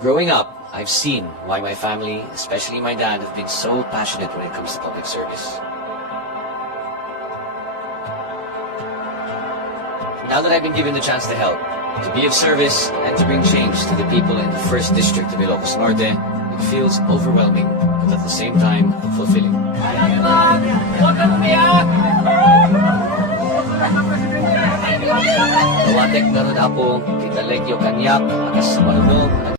Growing up, I've seen why my family, especially my dad, have been so passionate when it comes to public service. Now that I've been given the chance to help, to be of service, and to bring change to the people in the first district of Ilocos Norte, it feels overwhelming, but at the same time, fulfilling. Kawatek karon apo, kita legyo kanyak, akas sa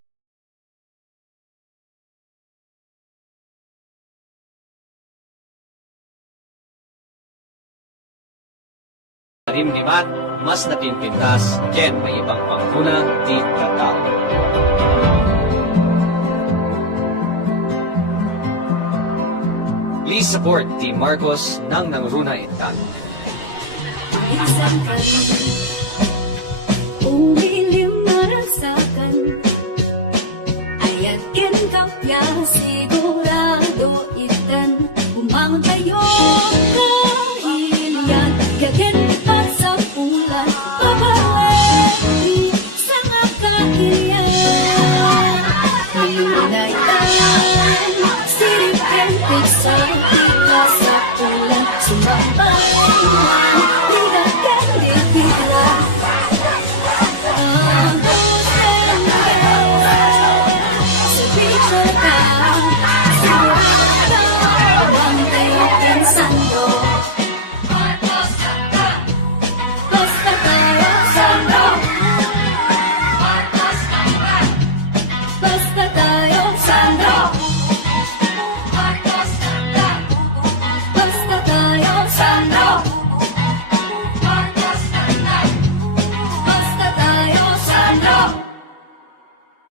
marimrimat, mas napipintas, ken may ibang pangkuna di katao. Please support Team Marcos ng Nangruna Itan. Minsan ka umilim na ransakan, ayakin ka siya sigurado itan, umang tayo. city and big sun, because I belong to my.